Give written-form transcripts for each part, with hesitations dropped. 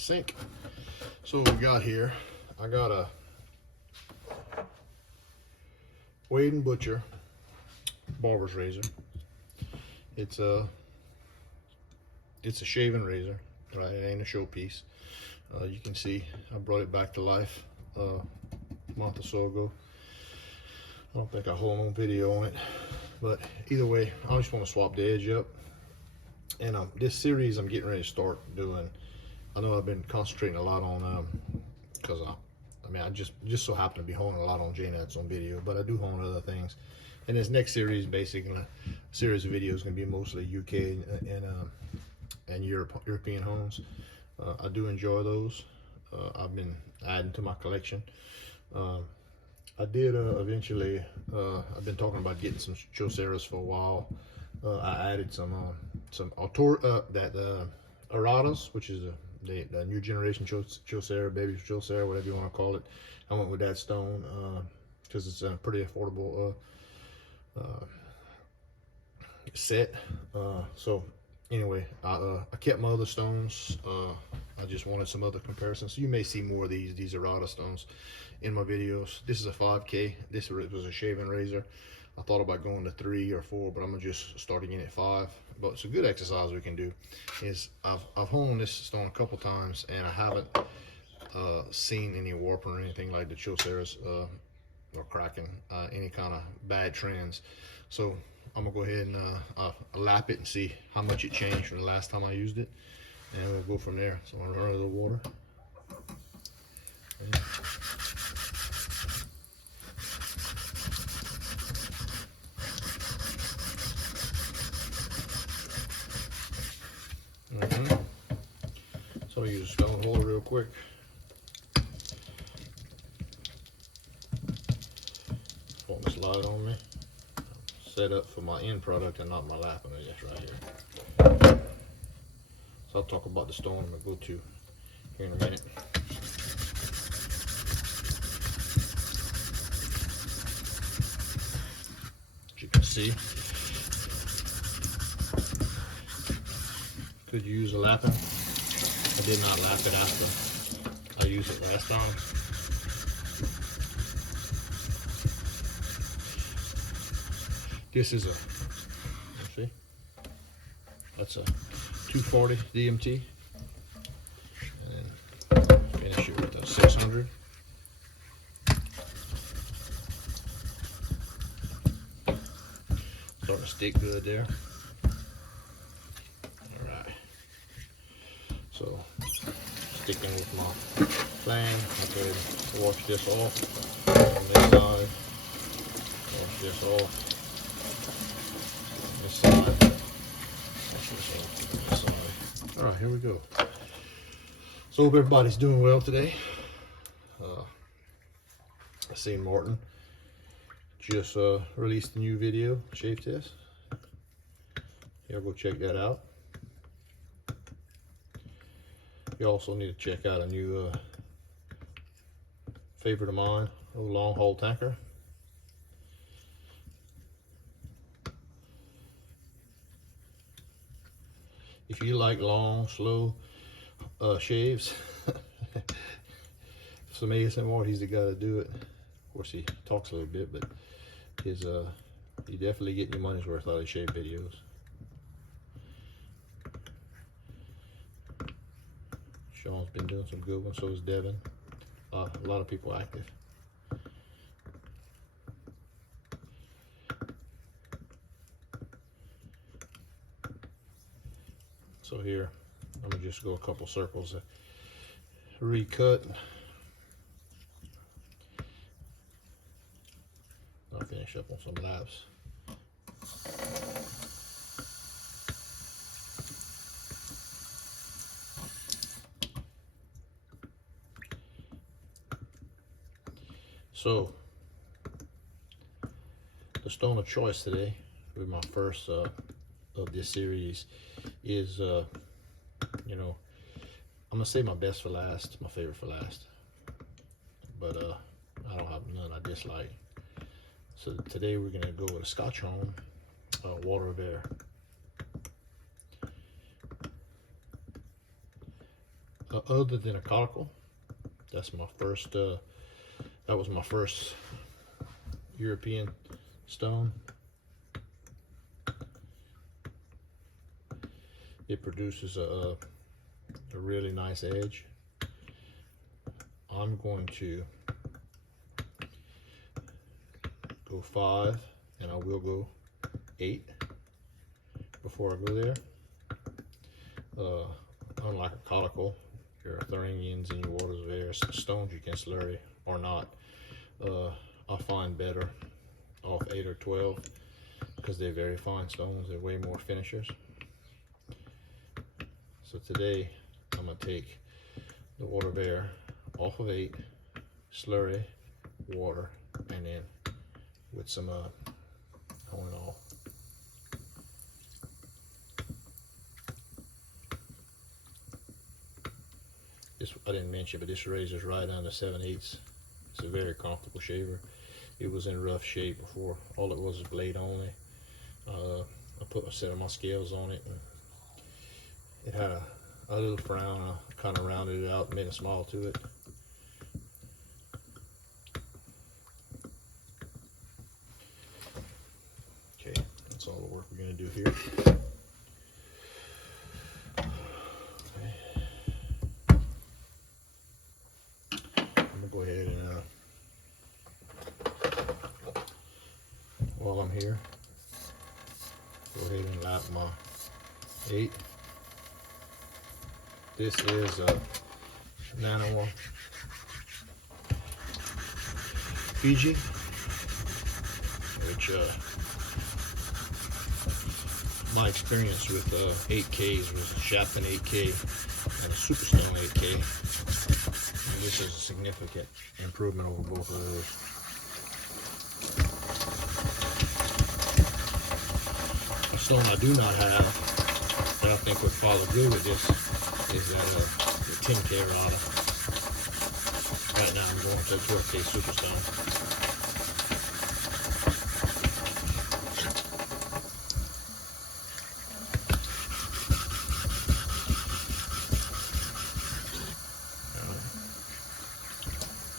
sink. So what we got here, I got a Wade & Butcher barber's razor. It's a shaving razor, right? It ain't a showpiece. You can see I brought it back to life a month or so ago. I don't think I hold on video on it, but either way, I just want to swap the edge up. And this series I'm getting ready to start doing. I know I've been concentrating a lot on because I just so happen to be honing a lot on J-nuts on video, but I do hone other things. And this next series, basically, a series of videos, going to be mostly UK and European hones. I do enjoy those. I've been adding to my collection. I did eventually. I've been talking about getting some Choceras for a while. I added some Aradas, which is the new generation Chocera, baby Chocera, whatever you want to call it. I went with that stone because it's a pretty affordable set. So anyway, I kept my other stones. I just wanted some other comparisons. So you may see more of these Arada stones in my videos. This is a 5K. This was a shaving razor. I thought about going to 3 or 4, but I'm gonna just start again at 5. But it's a good exercise we can do. Is I've honed this stone a couple times, and I haven't seen any warping or anything like the Choceras or cracking, any kind of bad trends. So I'm gonna go ahead and lap it and see how much it changed from the last time I used it, and we'll go from there. So I'm gonna run it to the water. Okay. So I use a stone holder real quick. Want to slide on me. Set up for my end product and not my lapping. That's right here. So I'll talk about the stone I'm gonna go to here in a minute. As you can see, could use a lapping. I did not lap it after I used it last time. This is let's see, that's a 240 DMT, and then finish it with a 600. Starting to stick good there. All right. So sticking with my plan, I'm going to wash this off on this side. Wash this off. This side. Wash this off on this side. All right, here we go. So hope everybody's doing well today. I seen Martin just released a new video, shave test. Y'all go check that out. You also need to check out a new favorite of mine, a long haul tanker. If you like long, slow shaves, some ASMR, he's the guy to do it. Of course, he talks a little bit, but his you definitely get your money's worth out of his shave videos. Sean's been doing some good ones, so is Devin. A lot of people active. So here, I'm gonna just go a couple circles, recut. I'll finish up on some laps. So, the stone of choice today, with my first of this series, is, you know, I'm gonna say my best for last, my favorite for last. But I don't have none I dislike. So today we're gonna go with a Scotch hone, Water of Ayr. other than a conical. That's my first, that was my first European stone. It produces a really nice edge. I'm going to go 5, and I will go 8 before I go there. Unlike a conical, your Thuringians and your Waters of Ayr stones you can slurry or not. I find better off 8 or 12 because they're very fine stones. They're way more finishers. So today I'm going to take the Water of Ayr off of 8, slurry, water, and then with some honing off. This, I didn't mention, but this razor's right under 7/8. It's a very comfortable shaver. It was in rough shape before. All it was blade only. I put a set of my scales on it, and it had a little frown. I kind of rounded it out and made a smile to it. Okay, that's all the work we're going to do here. Go ahead and while I'm here, go ahead and lap my 8. This is a Nano Fiji, which my experience with 8Ks was a Sharpening 8K and a Superstone 8K. And this is a significant improvement over both of those. A stone I do not have that I think would follow good with this is that the 10K Rada. Right now I'm going to 12K Superstone.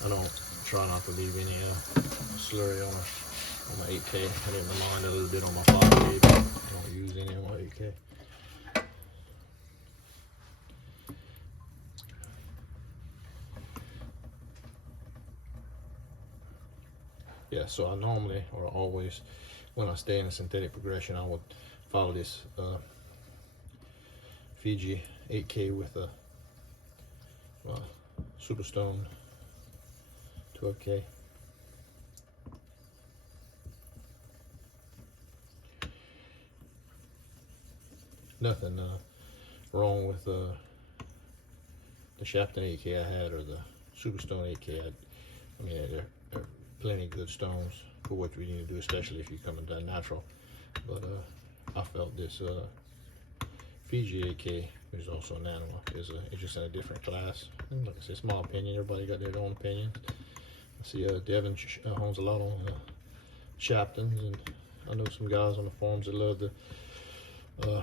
I don't try not to leave any slurry on my 8K. I didn't mind a little bit on my 5K, but I don't use any on my 8K. Yeah, so I normally, or always, when I stay in a synthetic progression, I would follow this Fiji 8K with a Superstone 12K. Nothing wrong with the Sharpening 8K I had or the Superstone 8K. I mean, they're plenty good stones for what we need to do, especially if you're coming down natural. But I felt this Fiji 8K, which is also a nano, it's just in a different class. And like I said, it's my opinion. Everybody got their own opinions. I see Devin owns a lot on Sharpenings, and I know some guys on the forums that love the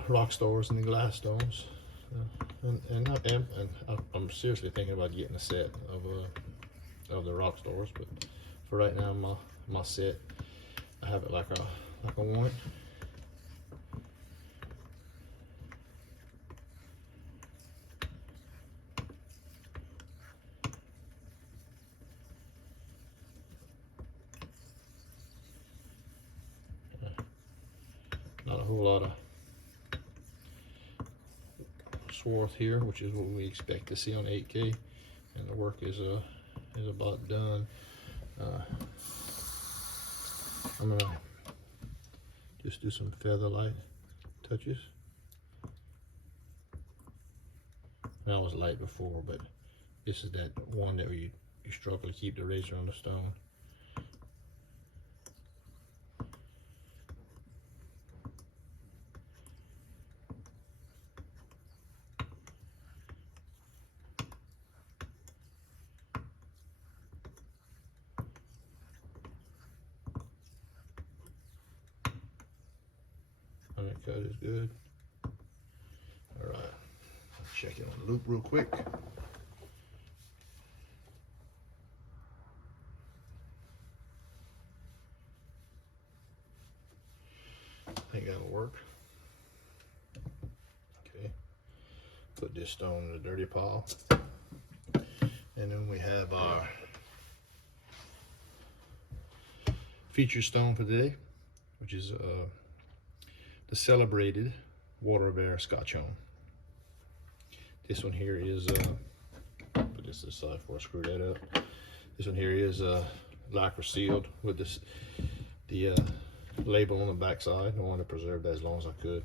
rock stars and the glass stones. I'm seriously thinking about getting a set of the rock stars, but for right now, my set, I have it like I want it. Not a whole lot of swarth here, which is what we expect to see on 8K, and the work is about done. I'm gonna just do some feather light touches. That was light before, but this is that one that you struggle to keep the razor on the stone. Cut is good. All right, check it on the loop real quick. that'll work. Okay, put this stone in the dirty pile. And then we have our feature stone for today, which is the Celebrated Water of Ayr Scotch. This one here is, put this aside before I screw that up. This one here is lacquer sealed with this, the label on the back side. I wanted to preserve that as long as I could.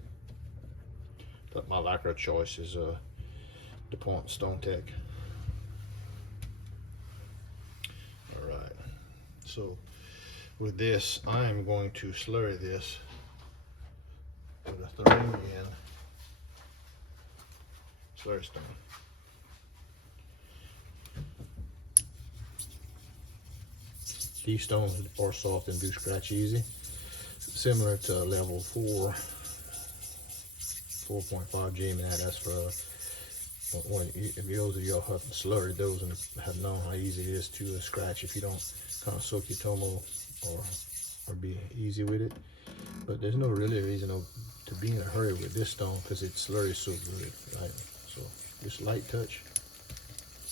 But my lacquer of choice is DuPont Stone Tech. Alright, so with this, I am going to slurry this with a Ardennes slurry stone. These stones are soft and do scratch easy, similar to level 4, 4.5 G. That's for when if those of y'all have slurried those and have known how easy it is to scratch if you don't kind of soak your tomo or be easy with it. But there's no really reason to be in a hurry with this stone because it slurries so good, right? So just light touch,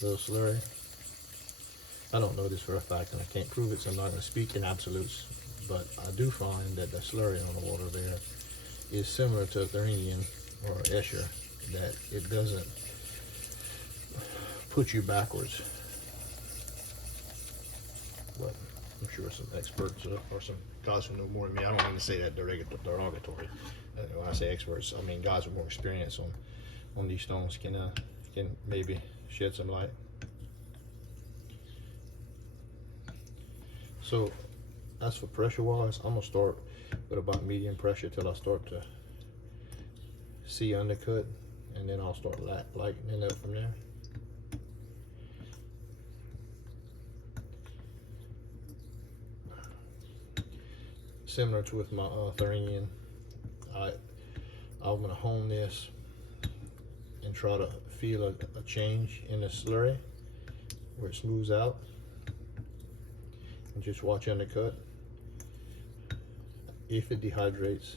little slurry. I don't know this for a fact and I can't prove it, so I'm not going to speak in absolutes, but I do find that the slurry on the Water of Ayr is similar to a Ardennes or Escher, that it doesn't put you backwards. But I'm sure some experts or some guys who know more than me, I don't mean to say that derogatory. When I say experts, I mean guys with more experience on these stones can maybe shed some light. So as for pressure wise, I'm gonna start with about medium pressure till I start to see undercut, and then I'll start lightening up from there. Similar to with my Ardennes, I'm gonna hone this and try to feel a change in the slurry where it smooths out, and just watch undercut. If it dehydrates,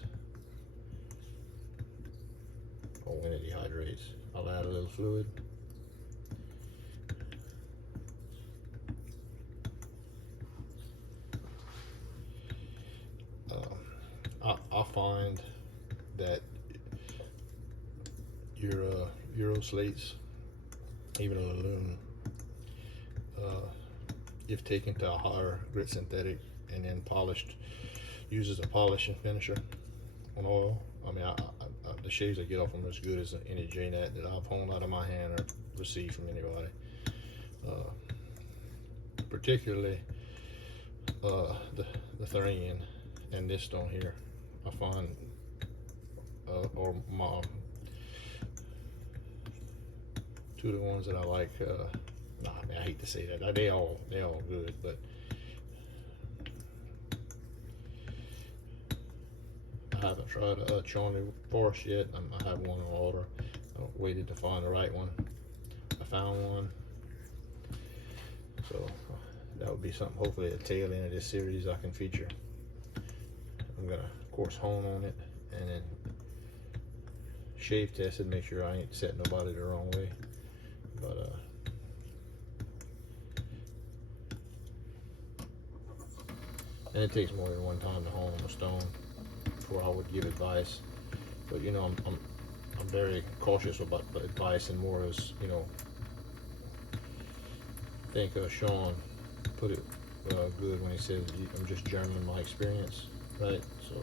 or when it dehydrates, I'll add a little fluid. I find that your Euro slates, even a Laloon, if taken to a higher grit synthetic and then polished, uses a polish and finisher on oil. I mean, the shades I get off them are as good as any J-Nat that I've honed out of my hand or received from anybody. Particularly the Ardennes and this stone here, I find, or my two of the ones that I like. Nah, I mean, I hate to say that. They all good, but I haven't tried a Charney Forest yet. I have one on order. I waited to find the right one. I found one, so that would be something. Hopefully, at the tail end of this series, I can feature. I'm gonna, of course, hone on it and then shave test it, make sure I ain't setting nobody the wrong way. But and it takes more than one time to hone on a stone before I would give advice. But you know, I'm very cautious about advice, and more as, you know, I think Sean put it good when he said, I'm just journaling my experience, right? So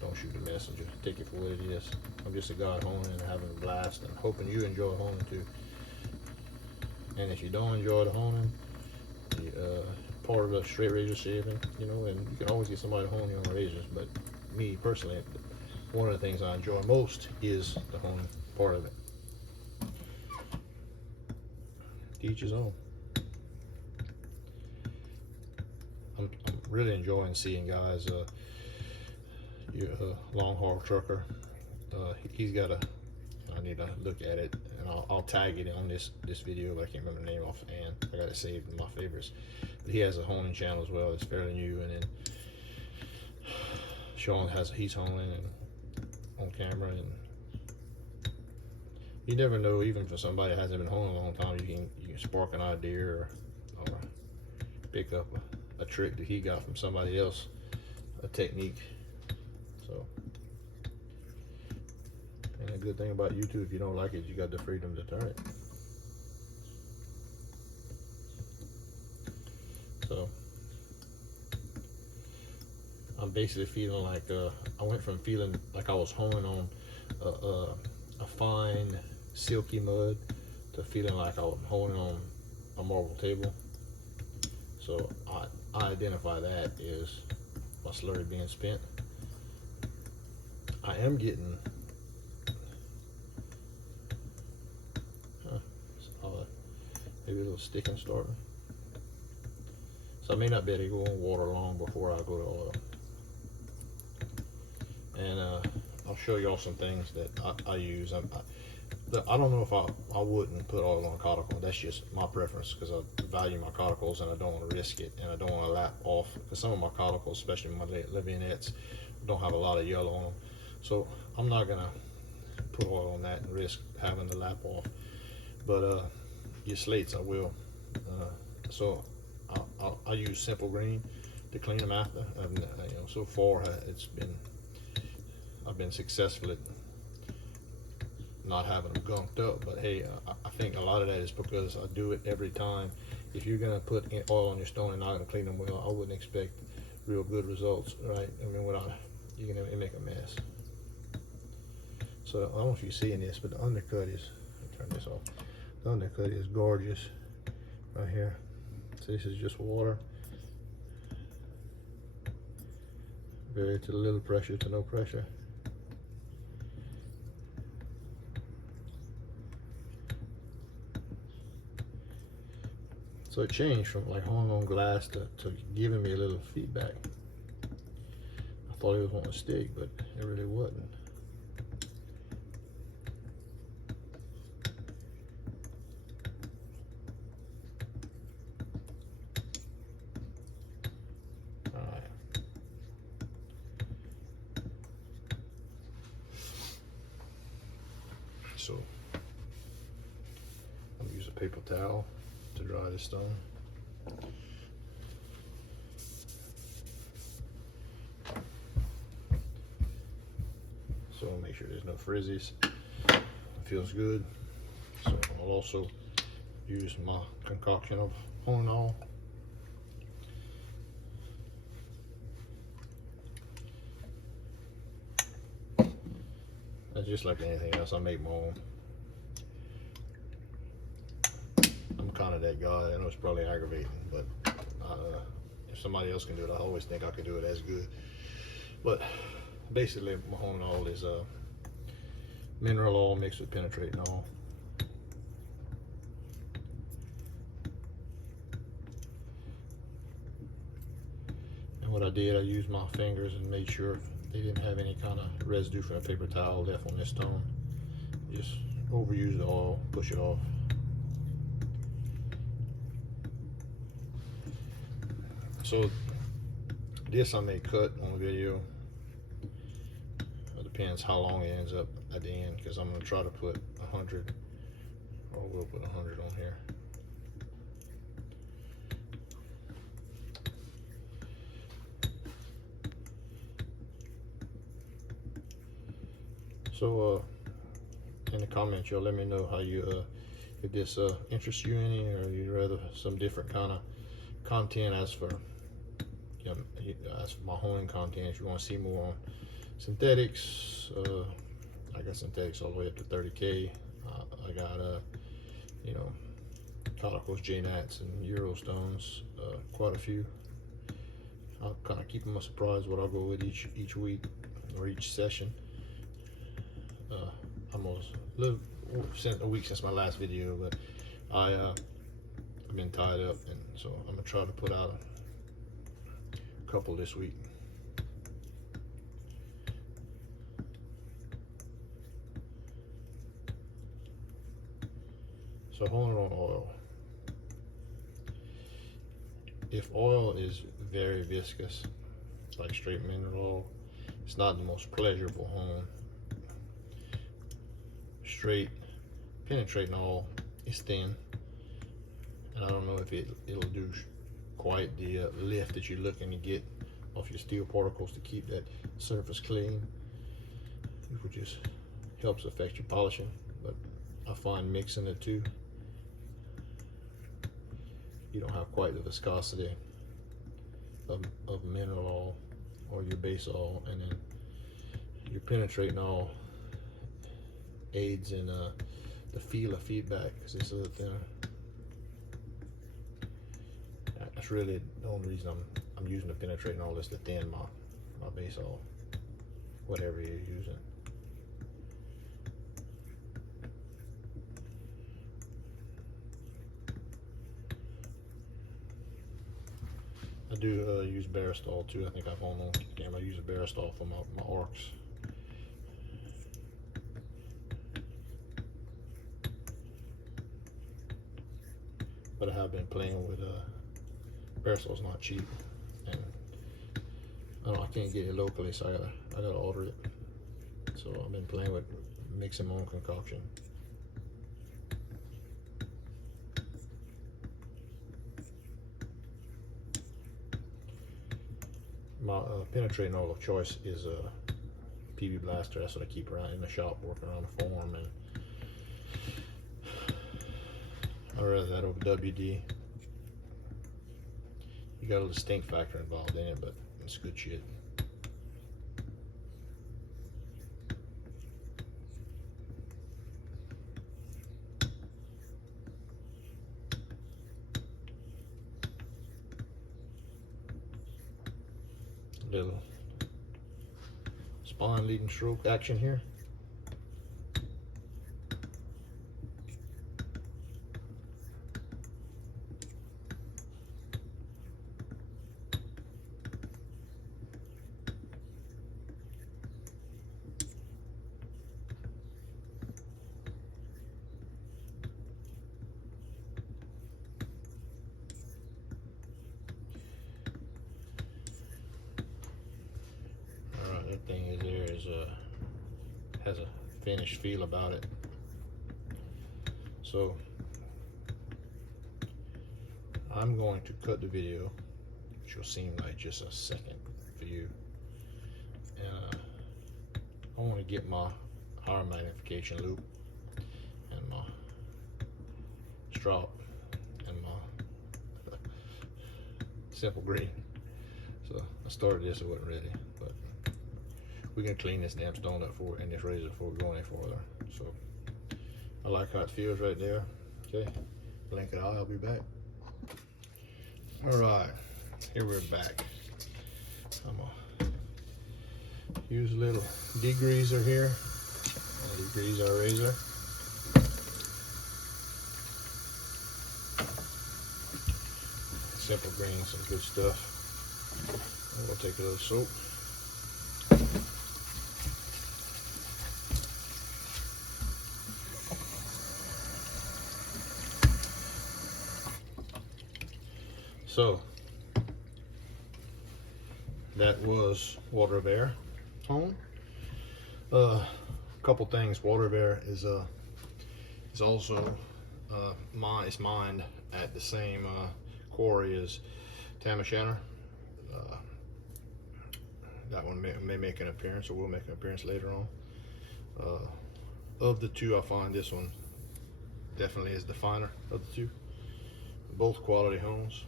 don't shoot the messenger, take it for what it is. I'm just a guy honing and having a blast and hoping you enjoy honing too. And if you don't enjoy the honing, part of a straight razor shaving, you know, and you can always get somebody to hone you on razors, but me personally, one of the things I enjoy most is the honing part of it. Each his own. I'm really enjoying seeing guys, your long haul trucker, he's got I need to look at it, and I'll tag it on this video, but I can't remember the name offhand. I got it saved in my favorites. But he has a honing channel as well. It's fairly new, and then Sean he's honing and on camera, and you never know. Even for somebody that hasn't been honing a long time, you can spark an idea or pick up a trick that he got from somebody else, a technique. So, and a good thing about YouTube, if you don't like it, you got the freedom to turn it. So I'm basically feeling like I went from feeling like I was honing on a fine silky mud to feeling like I was honing on a marble table. So I identify that as my slurry being spent. I am getting maybe a little sticking starting. So I may not be able to go on water long before I go to oil. And I'll show y'all some things that I use. I don't know if I wouldn't put oil on a cuticle. That's just my preference because I value my cuticles and I don't want to risk it, and I don't want to lap off, because some of my cuticles, especially my Levianettes, don't have a lot of yellow on them. So I'm not gonna put oil on that and risk having to lap off. But your slates I will. So I use simple green to clean them after. So far I've been successful at not having them gunked up, but hey, I think a lot of that is because I do it every time. If you're gonna put oil on your stone and not gonna clean them well, I wouldn't expect real good results, right? I mean, you're gonna make a mess. So I don't know if you're seeing this, but the undercut is, let me turn this off. The undercut is gorgeous right here. So this is just water. Very to little pressure to no pressure. So it changed from like honing on glass to giving me a little feedback. I thought it was on a stick, but it really wasn't. All right. So I'm gonna use a paper towel to dry this stone. So I'll make sure there's no frizzies. It feels good. So I'll also use my concoction of honol. And just like anything else, I make my own. I'm kind of that guy. I know it's probably aggravating, but if somebody else can do it, I always think I could do it as good. But basically, my honol is mineral oil mixed with penetrating oil. And what I did, I used my fingers and made sure they didn't have any kind of residue from a paper towel left on this stone. Just overuse the oil, push it off. So this I may cut on video. It depends how long it ends up at the end, because I'm going to try to put 100, or we'll put 100 on here. So in the comments, y'all let me know how you if this interests you any, or you'd rather some different kind of content. As for my honing content, if you want to see more on synthetics, I got synthetics all the way up to 30K. I got cuticles, J-Nats, and Eurostones, quite a few. I'll kind of keep them a surprise what I'll go with each week or each session. Almost a week since my last video, but I've been tied up, and so I'm gonna try to put out a couple this week. So honing on oil. If oil is very viscous, like straight mineral oil, it's not the most pleasurable hone. Straight penetrating all is thin, and I don't know if it'll do quite the lift that you're looking to get off your steel particles to keep that surface clean. It just helps affect your polishing, but I find mixing the two, you don't have quite the viscosity of mineral oil or your base oil, and then your penetrating oil aids in the feel of feedback because it's a little thinner. That's really the only reason I'm using the penetrating oil, is to thin my base oil, whatever you're using. I do use Baristol too. I think I've on camera. I use a Baristol for my arcs. But I have been playing with Baristol's not cheap, and I can't get it locally, so I gotta order it. So I've been playing with mixing my own concoction. My penetrating oil of choice is a PB Blaster. That's what I keep around in the shop, working around the form, and I'd rather that over WD. You got a little stink factor involved in it, but it's good shit. Little spine leading stroke action here. That thing is there is has a finished feel about it. So I'm going to cut the video, which will seem like just a second for you, and I want to get my higher magnification loop and my strop and my simple green. So I started this, it wasn't ready, but we're gonna clean this damn stone up in this razor before we go any further. So I like how it feels right there. Okay, blink it out, I'll be back. All right, here we're back. I'm gonna use a little degreaser here. I'll degrease our razor. Simple green, some good stuff. I'm gonna take a little soap. So that was Water of Ayr hone. A couple things. Water of Ayr is also mined at the same quarry as Tam O'Shanter. That one may make an appearance, or will make an appearance later on. Of the two, I find this one definitely is the finer of the two. Both quality hones.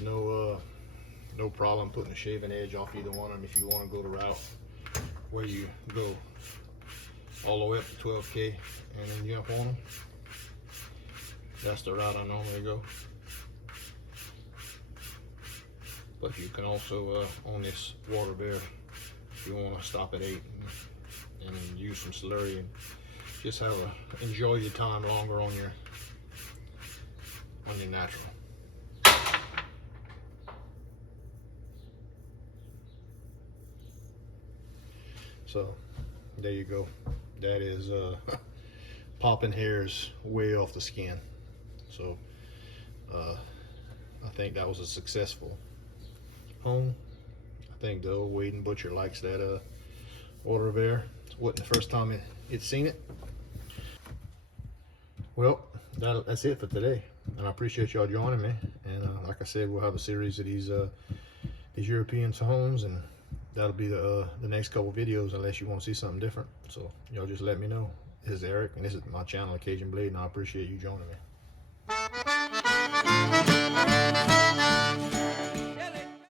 No problem putting a shaving edge off either one of them if you want to go the route where you go all the way up to 12K and then jump on them. That's the route I normally go. But you can also, on this Water of Ayr, if you want to stop at 8 and use some slurry and just have enjoy your time longer on your natural. So there you go. That is popping hairs way off the skin. So I think that was a successful hone. I think the old Wade and Butcher likes that Water of Ayr. It wasn't the first time it's seen it. Well, that's it for today, and I appreciate y'all joining me. And like I said, we'll have a series of these European homes, and that'll be the next couple videos, unless you want to see something different. So y'all just let me know. This is Eric, and this is my channel, Cajun Blade, and I appreciate you joining me.